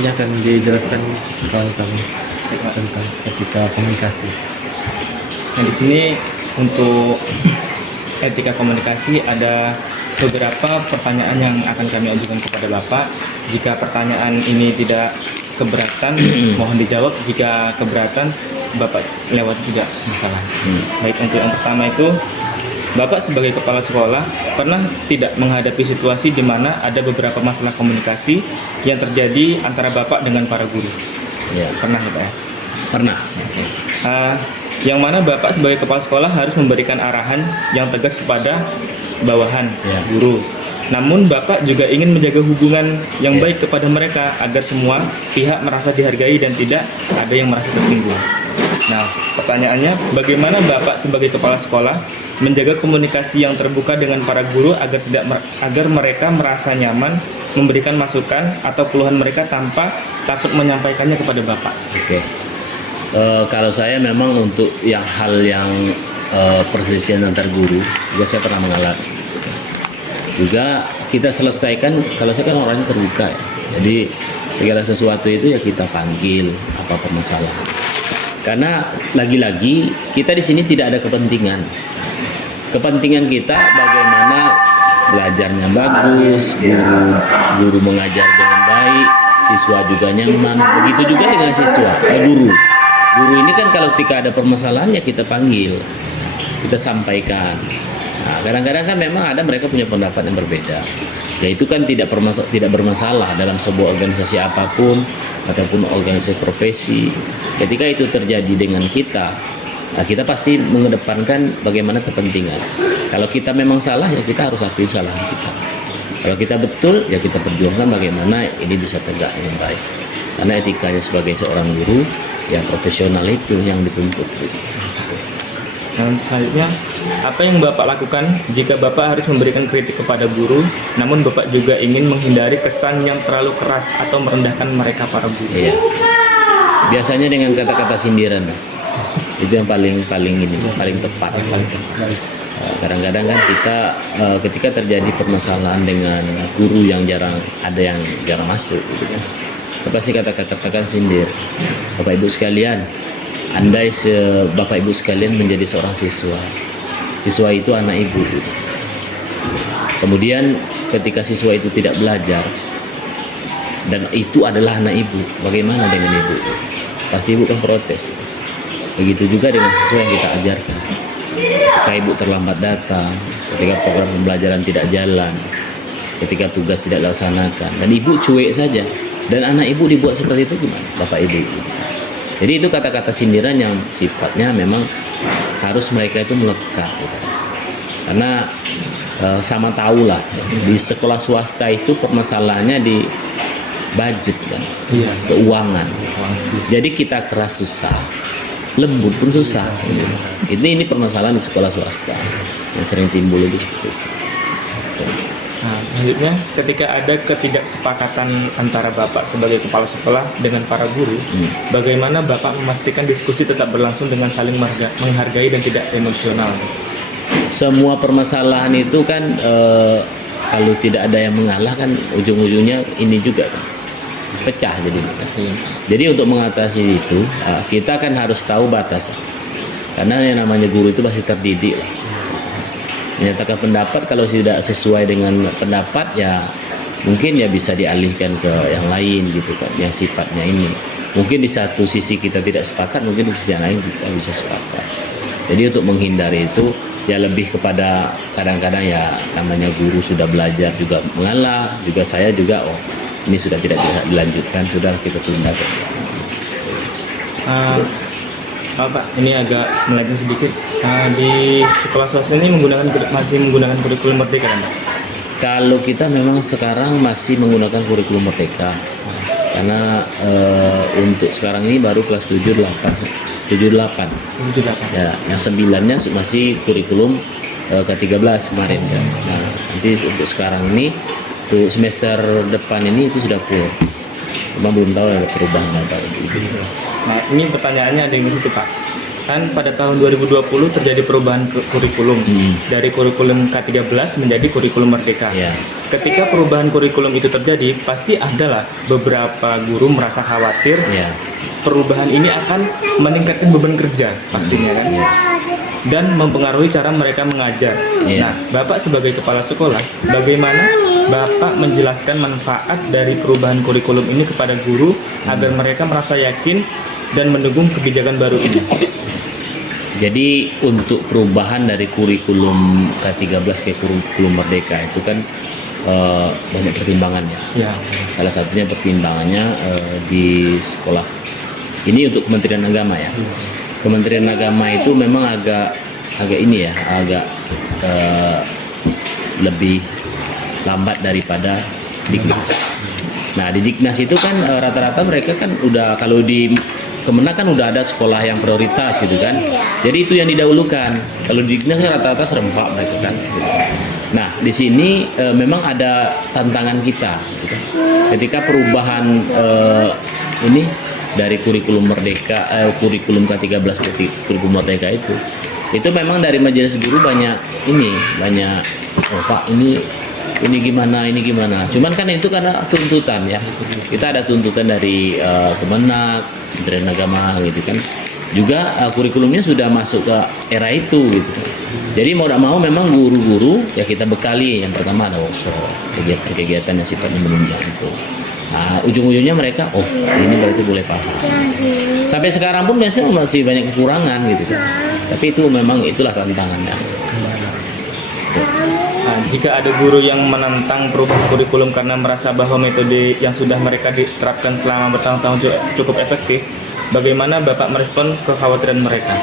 Ini akan dijelaskan kawan kami tentang etika komunikasi. Nah, di sini untuk etika komunikasi ada beberapa pertanyaan yang akan kami ajukan kepada Bapak. Jika pertanyaan ini tidak keberatan, mohon dijawab. Jika keberatan, Bapak lewat juga masalah. Baik, untuk yang pertama itu, Bapak sebagai kepala sekolah pernah tidak menghadapi situasi di mana ada beberapa masalah komunikasi yang terjadi antara Bapak dengan para guru? Ya, Pernah ya Pak ya? pernah. Yang mana Bapak sebagai kepala sekolah harus memberikan arahan yang tegas kepada bawahan, Ya. guru. Namun Bapak juga ingin menjaga hubungan yang baik kepada mereka agar semua pihak merasa dihargai dan tidak ada yang merasa tersinggung. Nah, pertanyaannya, bagaimana Bapak sebagai kepala sekolah menjaga komunikasi yang terbuka dengan para guru agar mereka merasa nyaman memberikan masukan atau keluhan mereka tanpa takut menyampaikannya kepada Bapak? Oke. Kalau saya memang untuk hal yang perselisihan antar guru juga saya pernah mengalami. Juga kita selesaikan, kalau saya kan orangnya terbuka ya. Jadi segala sesuatu itu ya kita panggil apa permasalahan. Karena lagi-lagi kita di sini tidak ada kepentingan. Kepentingan kita bagaimana belajarnya bagus, guru mengajar dengan baik, siswa juga nyaman. Begitu juga dengan siswa, guru. Guru ini kan kalau ketika ada permasalahan ya kita panggil, kita sampaikan. Nah, kadang-kadang kan memang ada mereka punya pendapat yang berbeda. Ya itu kan tidak bermasalah dalam sebuah organisasi apapun ataupun organisasi profesi. Ketika itu terjadi dengan kita, nah kita pasti mengedepankan bagaimana kepentingan. Kalau kita memang salah ya kita harus akui kesalahan kita. Kalau kita betul ya kita perjuangkan bagaimana ini bisa tegak dengan baik. Karena etikanya sebagai seorang guru ya profesional itu yang dituntut. Nah, selanjutnya, apa yang Bapak lakukan jika Bapak harus memberikan kritik kepada guru, namun Bapak juga ingin menghindari kesan yang terlalu keras atau merendahkan mereka para guru? Iya. Biasanya dengan kata-kata sindiran. Itu yang paling tepat. Kadang-kadang kan kita ketika terjadi permasalahan dengan guru yang jarang masuk, gitu kan. Kita pasti katakan sindir. Bapak Ibu sekalian, andai Bapak Ibu sekalian menjadi seorang siswa itu anak ibu gitu. Kemudian ketika siswa itu tidak belajar dan itu adalah anak ibu, bagaimana dengan ibu? Pasti ibu kan protes. Begitu juga dengan siswa yang kita ajarkan. Ketika ibu terlambat datang, ketika program pembelajaran tidak jalan, ketika tugas tidak dilaksanakan, dan ibu cuek saja, dan anak ibu dibuat seperti itu gimana? Bapak Ibu. Jadi itu kata-kata sindiran yang sifatnya memang harus mereka itu melekat. Gitu. Karena sama tahu lah di sekolah swasta itu permasalahannya di budget kan, keuangan. Jadi kita keras susah, lembut pun susah. Gitu. Ini permasalahan di sekolah swasta yang sering timbul itu seperti itu. Nah, selanjutnya, ketika ada ketidaksepakatan antara Bapak sebagai kepala sekolah dengan para guru, bagaimana Bapak memastikan diskusi tetap berlangsung dengan saling menghargai dan tidak emosional? Semua permasalahan itu kan kalau tidak ada yang mengalah kan ujung-ujungnya ini juga kan pecah jadi. Jadi untuk mengatasi itu kita kan harus tahu batasan. Karena yang namanya guru itu pasti terdidik lah. Menyatakan pendapat kalau tidak sesuai dengan pendapat ya mungkin ya bisa dialihkan ke yang lain gitu kan, yang sifatnya ini mungkin di satu sisi kita tidak sepakat, mungkin di sisi yang lain kita bisa sepakat. Jadi untuk menghindari itu ya lebih kepada kadang-kadang ya namanya guru sudah belajar juga mengalah, juga saya juga ini sudah tidak bisa dilanjutkan, sudah kita tunda saja. Pak, ini agak melenceng sedikit. Di sekolah swasta ini masih menggunakan kurikulum Merdeka kan? Kalau kita memang sekarang masih menggunakan kurikulum Merdeka. Karena untuk sekarang ini baru kelas 78. Ya, yang 9-nya masih kurikulum ke-13 kemarin kan. Nah, nanti untuk sekarang ini untuk semester depan ini itu sudah full. Cuma belum tahu ada perubahan apa gitu. Nah, ini pertanyaannya ada yang di situ Pak. Kan pada tahun 2020 terjadi perubahan kurikulum dari kurikulum K13 menjadi kurikulum Merdeka. Ya. ketika perubahan kurikulum itu terjadi, pasti adalah beberapa guru merasa khawatir Ya. perubahan ini akan meningkatkan beban kerja pastinya kan, dan mempengaruhi cara mereka mengajar. Iya. Nah, Bapak sebagai kepala sekolah, bagaimana Bapak menjelaskan manfaat dari perubahan kurikulum ini kepada guru agar mereka merasa yakin dan mendukung kebijakan baru ini? Jadi untuk perubahan dari kurikulum K13 ke kurikulum Merdeka itu kan banyak pertimbangannya. Ya, Salah satunya pertimbangannya di sekolah. Ini untuk Kementerian Agama ya. Kementerian Agama itu memang agak ini ya, agak lebih lambat daripada Dignas. Nah di Dignas itu kan rata-rata mereka kan udah, kalau di Kemenak kan udah ada sekolah yang prioritas gitu kan. Jadi itu yang didahulukan. Kalau di Dignas kan rata-rata serempak mereka kan. Nah di sini memang ada tantangan kita gitu kan. Ketika perubahan ini dari kurikulum Merdeka, kurikulum K13 ke kurikulum Merdeka itu memang dari majelis guru banyak oh Pak ini gimana. Cuman kan itu karena tuntutan ya, kita ada tuntutan dari Kemenak, Kementerian Agama gitu kan, juga kurikulumnya sudah masuk ke era itu gitu. Jadi mau tidak mau memang guru-guru ya kita bekali, yang pertama ada workshop, kegiatan-kegiatan yang sifatnya menunjang itu. Nah, ujung-ujungnya mereka, oh ini berarti boleh paham. Sampai sekarang pun biasanya masih banyak kekurangan gitu kan. Tapi itu memang itulah tantangannya. nah, jika ada guru yang menentang perubahan kurikulum karena merasa bahwa metode yang sudah mereka diterapkan selama bertahun-tahun cukup efektif, bagaimana Bapak merespon kekhawatiran mereka?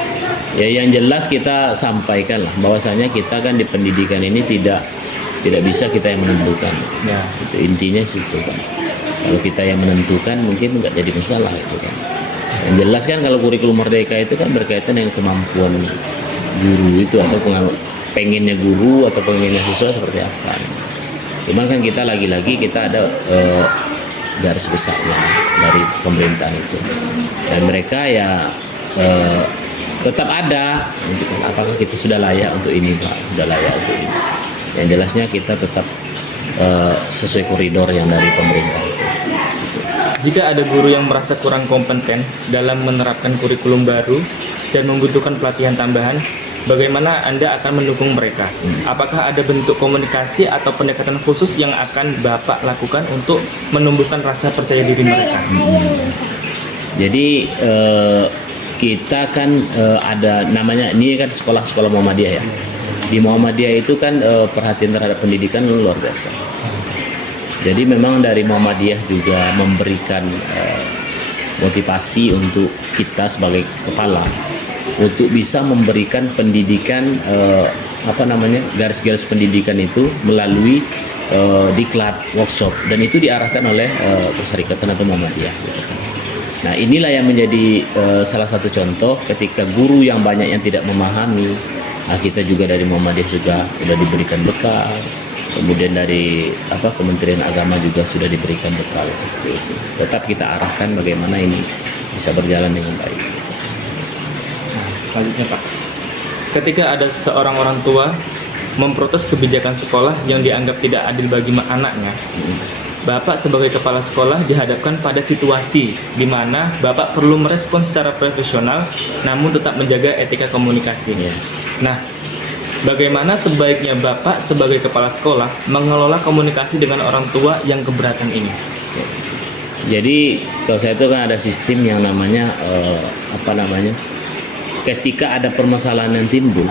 Ya yang jelas kita sampaikan lah bahwasanya kita kan di pendidikan ini tidak bisa kita yang menentukan. Ya. Itu intinya situ kan. Kalau kita yang menentukan mungkin nggak jadi masalah itu kan. Yang jelas kan kalau kurikulum Merdeka itu kan berkaitan dengan kemampuan guru itu, atau pengennya guru atau pengennya siswa seperti apa. Cuman kan kita lagi-lagi kita ada garis besarnya dari pemerintahan itu, dan mereka ya tetap ada. Apakah kita sudah layak untuk ini Pak? Sudah layak untuk ini. Yang jelasnya kita tetap sesuai koridor yang dari pemerintah. Jika ada guru yang merasa kurang kompeten dalam menerapkan kurikulum baru dan membutuhkan pelatihan tambahan, bagaimana Anda akan mendukung mereka? Apakah ada bentuk komunikasi atau pendekatan khusus yang akan Bapak lakukan untuk menumbuhkan rasa percaya diri mereka? Jadi kita kan ada namanya, ini kan sekolah-sekolah Muhammadiyah ya. Di Muhammadiyah itu kan perhatian terhadap pendidikan luar biasa. Jadi memang dari Muhammadiyah juga memberikan motivasi untuk kita sebagai kepala untuk bisa memberikan pendidikan garis-garis pendidikan itu melalui diklat, workshop, dan itu diarahkan oleh Perserikatan atau Muhammadiyah gitu. Nah inilah yang menjadi salah satu contoh ketika guru yang banyak yang tidak memahami. Nah, kita juga dari Muhammadiyah juga sudah diberikan bekal, kemudian dari Kementerian Agama juga sudah diberikan bekal seperti itu. Tetap kita arahkan bagaimana ini bisa berjalan dengan baik. Selanjutnya Pak, ketika ada seorang orang tua memprotes kebijakan sekolah yang dianggap tidak adil bagi anaknya, Bapak sebagai kepala sekolah dihadapkan pada situasi di mana Bapak perlu merespon secara profesional namun tetap menjaga etika komunikasi. Nah, bagaimana sebaiknya Bapak sebagai kepala sekolah mengelola komunikasi dengan orang tua yang keberatan ini? Jadi kalau saya itu kan ada sistem yang namanya ketika ada permasalahan yang timbul,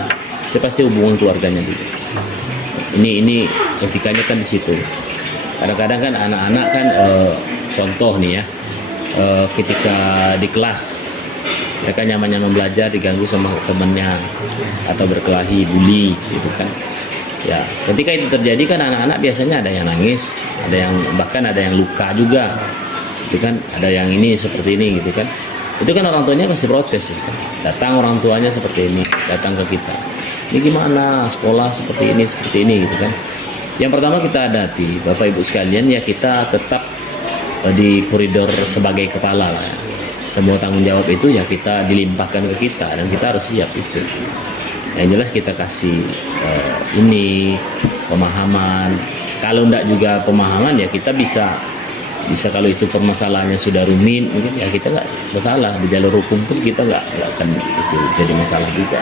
itu pasti hubungan keluarganya dulu. Ini etikanya kan di situ. Kadang-kadang kan anak-anak kan contoh nih ya, ketika di kelas mereka nyaman-nyaman belajar diganggu sama temennya atau berkelahi, bully gitu kan. Ya, ketika itu terjadi kan anak-anak biasanya ada yang nangis, bahkan ada yang luka juga. Itu kan ada yang ini seperti ini gitu kan. Itu kan orang tuanya pasti protes gitu. Datang orang tuanya seperti ini, datang ke kita. Ini gimana sekolah seperti ini gitu kan. Yang pertama kita hadapi, Bapak Ibu sekalian, ya kita tetap di koridor sebagai kepala lah. Semua tanggung jawab itu ya kita dilimpahkan ke kita dan kita harus siap itu. Yang jelas kita kasih pemahaman, Kalau enggak juga pemahaman ya kita bisa kalau itu permasalahannya sudah rumit mungkin ya kita nggak masalah di jalur hukum pun kita nggak akan itu jadi masalah juga.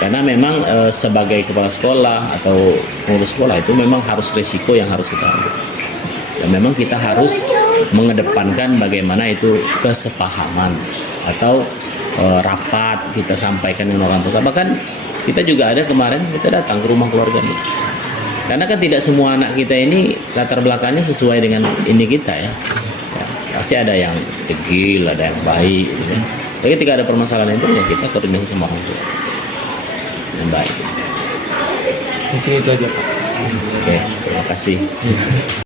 Karena memang sebagai kepala sekolah atau pengurus sekolah itu memang harus resiko yang harus kita ambil. Dan memang kita harus mengedepankan bagaimana itu kesepahaman atau rapat kita sampaikan dengan orang tua. Bahkan kita juga ada kemarin kita datang ke rumah keluarga nih. Karena kan tidak semua anak kita ini latar belakangnya sesuai dengan ini kita ya. Pasti ada yang degil, ada yang baik gitu ya. Tapi ketika ada permasalahan itu ya kita koordinasi sama orang tua yang baik. Mungkin itu aja Pak. Oke, terima kasih.